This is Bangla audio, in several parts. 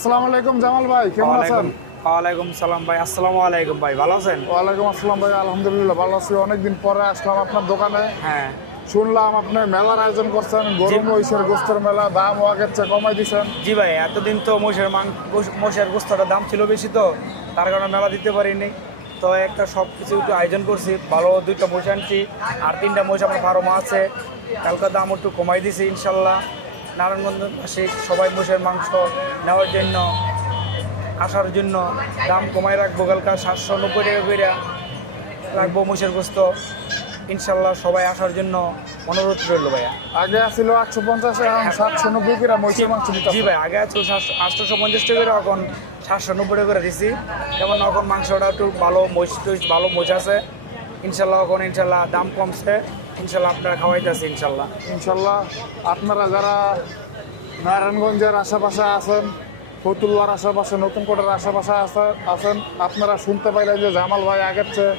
আসসালামু আলাইকুম জামাল ভাই, কেমন আছেন? ওয়ালাইকুম সালাম ভাই। আসসালামু আলাইকুম ভাই, ভালো আছেন? ওয়ালাইকুম আসসালাম ভাই, আলহামদুলিল্লাহ ভালো আছি। অনেকদিন পরে আসলাম আপনার দোকানে। হ্যাঁ শুনলাম আপনি মেলার আয়োজন করছেন, গরু মহিষের গোস্তের মেলা, দাম আগের চেয়ে কমাই দিচ্ছেন। জি ভাই, এতদিন তো মহিষের গোস্তটার দাম ছিল বেশি, তো তার কারণে মেলা দিতে পারিনি। তো একটা সব কিছু একটু আয়োজন করছি, ভালো 2টা মহিষ আনছি, আর 3টা মহিষ আমার ফার্মা আছে। কালকে দাম একটু কমাই দিছি ইনশাল্লাহ। নারায়ণগঞ্জ আসি সবাই মহিষের মাংস নেওয়ার জন্য, আসার জন্য দাম কমাই রাখবো। কালকে 790 টাকা করে রাখবো মহিষের গোস্ত ইনশাল্লাহ। সবাই আসার জন্য অনুরোধ রইল ভাইয়া। আগে ছিল 850, এখন 790 করে মহিষের মাংস দিতে। জি ভাই, আগে ছিল 850 টাকা করে, এখন 790 টাকা করে দিছি। যেমন এখন মাংসটা একটু ভালো, ভালো মহিষ আছে ইনশাল্লাহ। এখন ইনশাল্লাহ দাম কমছে ইনশাল্লাহ, আপনারা খাওয়াইতেছে ইনশাল্লাহ। ইনশাল্লাহ আপনারা যারা নারায়ণগঞ্জের আশেপাশে আছেন, ফতুল্লার আশেপাশে, নতুন কোটার আশেপাশে আছেন, আপনারা শুনতে পাইলেন যে জামাল ভাই আগের চেয়ে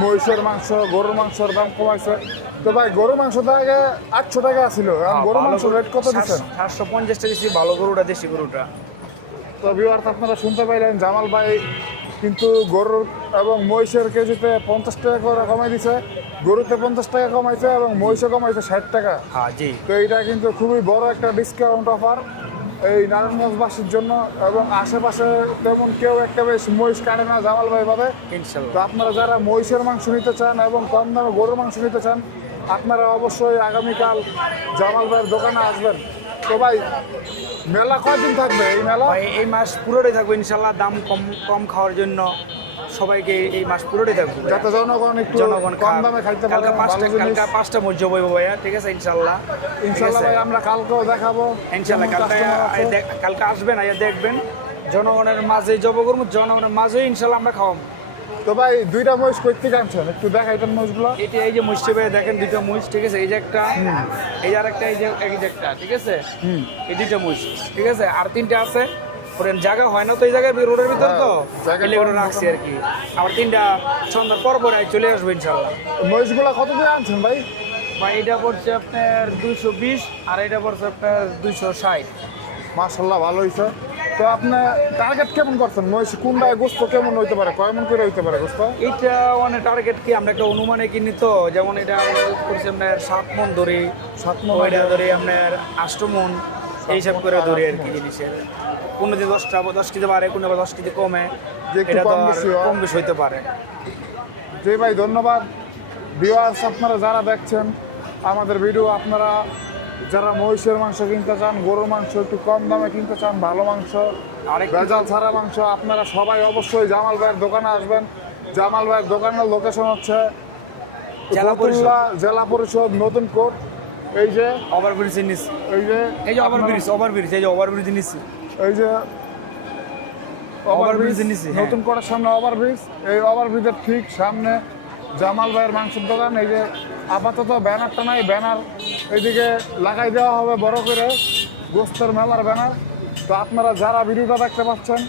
মহিষের মাংস, গরুর মাংসের দাম কমাইছে। তো ভাই গরুর মাংসটা আগে 800 টাকা ছিল, এখন গরুর মাংস রেট কত দিচ্ছেন? 750 টাকা দিচ্ছি, ভালো গরুটা, দেশি গরুটা। তো ভিউয়ার্স আপনারা শুনতে পাইলেন জামাল ভাই কিন্তু গরুর এবং মহিষের কেজিতে 50 টাকা করে কমাই দিছে। গরুতে 50 টাকা কমাইছে এবং মহিষে কমাইছে 60 টাকা। হ্যাঁ জি। তো এইটা কিন্তু খুবই বড় একটা ডিসকাউন্ট অফার এই নারায়ণগঞ্জবাসীর জন্য, এবং আশেপাশে তেমন কেউ একটা বেশ মহিষ কাটে না জামাল ভাই ভাবে। তো ইনশাল্লাহ আপনারা যারা মহিষের মাংস নিতে চান এবং কম দামে গরুর মাংস নিতে চান, আপনারা অবশ্যই আগামীকাল জামাল ভাইয়ের দোকানে আসবেন। তো ভাই মেলা কয়দিন থাকবে এই মেলা? ভাই এই মাস পুরোটাই থাকবে ইনশাল্লাহ, দাম কম কম খাওয়ার জন্য সবাইকে এই মাস পুরোটাই থাকবে, যাতে জনগণ একটু জনগণ কম দামে খাইতে পারে। কালকে 5টা মহিষ বইব ভাইয়া, ঠিক আছে ইনশাল্লাহ। ইনশাল্লাহ ভাই আমরা কালকেও দেখাবো ইনশাল্লাহ কেমন customer আছে। কালকে আসবেন, আইয়া দেখবেন জনগণের মাঝে জব করবো, জনগণের মাঝে ইনশাল্লাহ আমরা খাওয়াবো। তো ভাই 2টা মহিষ কই থেকে আনছেন একটু দেখাইতেন মহিষগুলো। এই যে মহিষটা ভাই দেখেন, 2টা মহিষ, ঠিক আছে। এই যে একটা, এই যে আরেকটা, এই যে একটা, ঠিক আছে। এই 2টা মহিষ, ঠিক আছে। আর 3টা আছে, জায়গা হয় না তো এই জায়গায়, রোডের ভিতর তো এলে করে রাখছি আর কি। আবার 3টা সন্ধ্যার পর পরে চলে আসবো ইনশাল্লাহ। মহিষগুলো কত দিয়ে আনছেন ভাই? ভাই এটা পড়ছে আপনার 220, আর এটা পড়ছে আপনার 260। মাশাআল্লাহ ভালো হইছে। তো আপনি টার্গেট কেমন করছেন? মহিষ কোনটায় গোস্ত কেমন হইতে পারে, কয়মন করে হইতে পারে গোস্ত? এইটা মানে টার্গেট কি, আমরা একটা অনুমানে কিনি তো। যেমন এটা করছি আপনার 7 মন ধরি, 7 মন ওইটা ধরি আপনার 8 মন, এই হিসাব করে ধরি আর কি জিনিসের। কোনো দিন 10 কেজি বাড়ে, কোনো 10 কেজি কমে, যে একটু এটা তো কম আর বেশি হয়। কম বেশি হইতে পারে। জি ভাই ধন্যবাদ। ভিউয়ার্স আপনারা যারা দেখছেন আমাদের ভিডিও, আপনারা যারা মহিষের মাংস কিনতে চান, গরুর মাংস একটু কম দামে কিনতে চান, ভালো মাংস, ভেজাল ছাড়া মাংস, আপনারা সবাই অবশ্যই জামাল ভাইয়ের দোকানে আসবেন। জামাল ভাইয়ের দোকানের লোকেশন হচ্ছে ফতুল্লা জেলা পরিষদ, নতুন কোট। এই যে ওভারব্রিজের নিচে, এই যে এই যে ওভারব্রিজ, এই যে ওভারব্রিজের নিচে, এই যে ওভারব্রিজের নিচে, হ্যাঁ। নতুন করার সামনে ওভারব্রিজ, এই ওভারব্রিজের ঠিক সামনে জামাল ভাইয়ের মাংসের দোকান। এই যে আপাতত ব্যানারটা নাই, ব্যানার এইদিকে লাগাই দেওয়া হবে বড় করে, গোস্তের মেলার ব্যানার। তো আপনারা যারা ভিডিওটা দেখতে পাচ্ছেন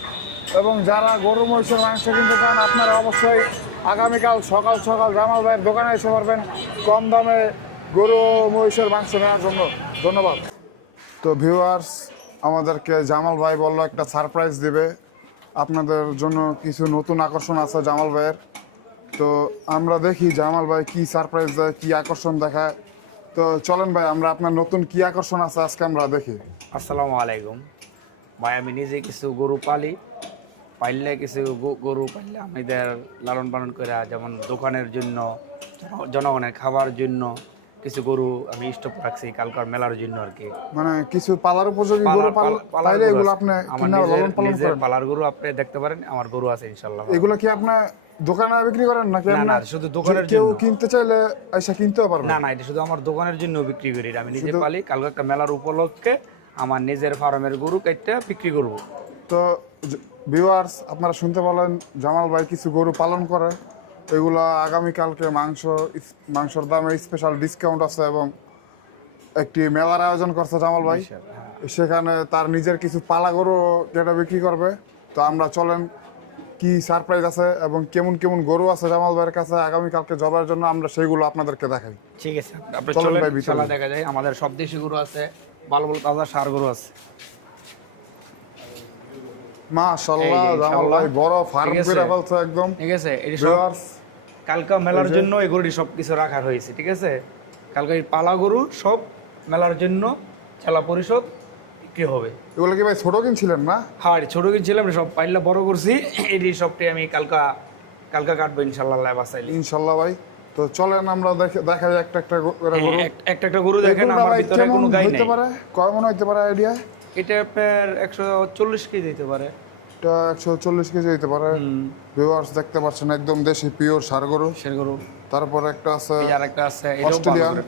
এবং যারা গরু মহিষের মাংস কিনতে চান, আপনারা অবশ্যই আগামীকাল সকাল সকাল জামাল ভাইয়ের দোকানে এসে পারবেন কম দামে গরু মহিষের মাংস নেওয়ার জন্য। ধন্যবাদ। তো ভিউয়ার্স আমাদেরকে জামাল ভাই বললো একটা সারপ্রাইজ দিবে, আপনাদের জন্য কিছু নতুন আকর্ষণ আছে জামাল ভাইয়ের। তো আমরা দেখি জামাল ভাই কি সারপ্রাইজ দেয়, কি আকর্ষণ দেখায়। তো চলেন ভাই, আমরা আপনার নতুন কি আকর্ষণ আছে আজকে আমরা দেখি। আসসালামু আলাইকুম ভাই, আমি নিজে কিছু গরু পাইলে কিছু গরু পাইলে আমাদের লালন পালন করে, যেমন দোকানের জন্য, জনগণের খাবার জন্য কিছু গরু আমি স্টক রাখছি কালকার মেলার জন্য আর কি। মানে কিছু পালার উপযোগী গরু পাইলে এগুলো আপনি কিনা লালন পালন নিজের করেন? পালার গরু আপনি দেখতে পারেন, আমার গরু আছে ইনশাআল্লাহ। এগুলো কি আপনি দোকানে বিক্রি করেন নাকি না, আপনার শুধু দোকানের কেউ জন্য। কিনতে চাইলে এসে কিনতেও পারবে? না, এটা শুধু আমার দোকানের জন্য বিক্রি করি, আমি নিজে পালি। কালকে একটা মেলার উপলক্ষে আমার নিজের ফার্মের গরু কেটে বিক্রি করব। তো ভিউয়ার্স আপনারা শুনতে পেলেন, জামাল ভাই কিছু গরু পালন করে, এগুলো আগামীকালকে মাংসের দামে স্পেশাল ডিসকাউন্ট আছে এবং একটি মেলার আয়োজন করছে জামাল ভাই। সেখানে তার নিজের কিছু পালা গরু যেটা বিক্রি করবে। তো আমরা চলেন কি সারপ্রাইজ আছে এবং কেমন কেমন গরু আছে জামাল ভাইয়ের কাছে আগামীকালকে জবার জন্য, আমরা সেইগুলো আপনাদেরকে দেখাই। ঠিক আছে, আপনি চলেন চলেন ভাই ভিতরে। ইনশাআল্লাহ দেখা যায়। আমাদের সব দেশি গরু আছে, ভালো ভালো তাজা সার গরু আছে। মাশাআল্লাহ এই যে জামাল ইনশাআল্লাহ। ভাই বড় ফার্ম ঠিক আছে। করে ফেলছে একদম। ঠিক আছে, এটি সব ভিউয়ার্স কালকা মেলার জন্য এই গরুটি সব কিছু রাখা হয়েছে। ঠিক আছে, কালকা এই পালা গরু সব মেলার জন্য চালা পরিষদ বিক্রি হবে। এগুলো কি ভাই ছোট কিনছিলেন না? হ্যাঁ, এটি ছোট কিনছিলাম, এটি সব পাইলা বড় করছি। এটি সবটি আমি কালকা কালকা কাটবো ইনশাল্লাহ আল্লাহ বাঁচাইলে। ইনশাআল্লাহ ভাই। তো চলেন আমরা দেখা যায় একটা একটা করে গরু। একটা একটা গরু দেখেন, এগুলো আমার ভাই ভিতরে কেমন কোনো গাই হইতে নাই। পারে? কয় মন হইতে পারে আইডিয়া? এটা আপনার 140 কেজি দিতে পারে। এটা 140 কেজি হইতে পারে। ভিউয়ার্স দেখতে পাচ্ছেন একদম দেশি পিওর ষাঁড় গরু। সে গরু। তারপরে একটা আছে এই আরেকটা আছে, এটাও অস্ট্রেলিয়ান। পালা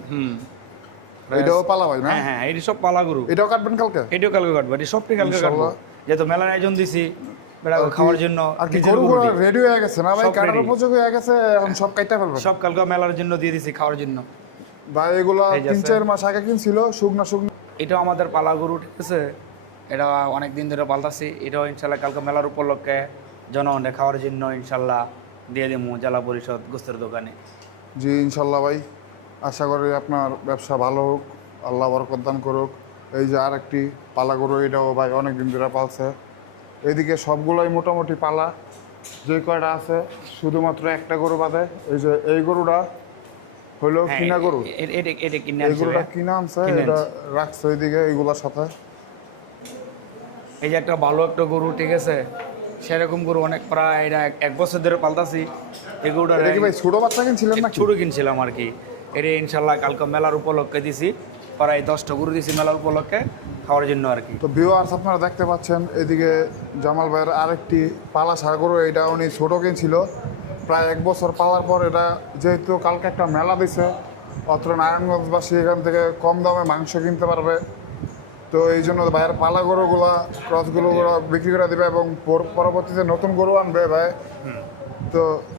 গরু। এটাও পালা ভাই না? হ্যাঁ হ্যাঁ, এটি সব পালা গরু। এটাও কাটবেন কালকে? এটিও কালকে কাটবো, এটি সবটি কালকে কাটবো। ইনশাল্লাহ। যেহেতু মেলার আয়োজন দিছি বেড়া খাওয়ার জন্য, আর কি নিজের গরুগুলো গরুটি। রেডি হয়ে গেছে না ভাই? সব কাটার ready। উপযোগী হয়ে গেছে, এখন সব কাইটা ফেলবেন। সব কালকে মেলার জন্য দিয়ে দিছি খাওয়ার জন্য। ভাই এগুলো এই যে আছে। 3-4 মাস আগে কিনছিল শুকনা শুকনা। এটাও আমাদের পালা গরু। ঠিক আছে, এটা অনেক দিন ধরে পালতাছি। এটাও ইনশাল্লাহ কালকে মেলার উপলক্ষে জনগণের খাওয়ার জন্য ইনশাল্লাহ দিয়ে দেবো জেলা পরিষদ গোস্তের দোকানে। জি ইনশাল্লাহ ভাই, আশা করি আপনার ব্যবসা ভালো হোক, আল্লাহ বরকত দান করুক। এই যে আরেকটি পালা গরু, এটাও ভাই অনেক দিন ধরে পালছে। এইদিকে সবগুলোই মোটামুটি পালা, যে কয়টা আছে শুধুমাত্র একটা গরু বাদে। এই যে এই গরুটা হলো হ্যাঁ, কিনা গরু। এটা কিনে এই আনছে গরুটা ভাই। কিনা আনছে, কিনে এটা আনছে। রাখছে ওইদিকে এইগুলোর সাথে। এই যে একটা ভালো একটা গরু। ঠিক আছে, সেরকম গরু অনেক প্রায় এটা এক বছর ধরে পালতাছি। এই গরুটা এটা কি ভাই ছোট বাচ্চা কিনছিলেন নাকি? ছোট কিনছিলাম আর কি। এটা ইনশাল্লাহ কালকে মেলার উপলক্ষে দিছি, প্রায় 10টা গরু দিছি মেলার উপলক্ষে খাওয়ার জন্য আর কি। তো ভিউয়ার্স আপনারা দেখতে পাচ্ছেন এদিকে জামাল ভাইয়ের আরেকটি পালা ষাঁড় গরু। এটা উনি ছোট কিনছিল, প্রায় 1 বছর পালার পর এটা যেহেতু কালকে একটা মেলা দিছে, অত্র নারায়ণগঞ্জবাসী এখান থেকে কম দামে মাংস কিনতে পারবে। তো এই জন্য ভাইয়ের পালা গরুগুলা ক্রসগুলো বিক্রি করে দেবে এবং পরবর্তীতে নতুন গরু আনবে ভাই। তো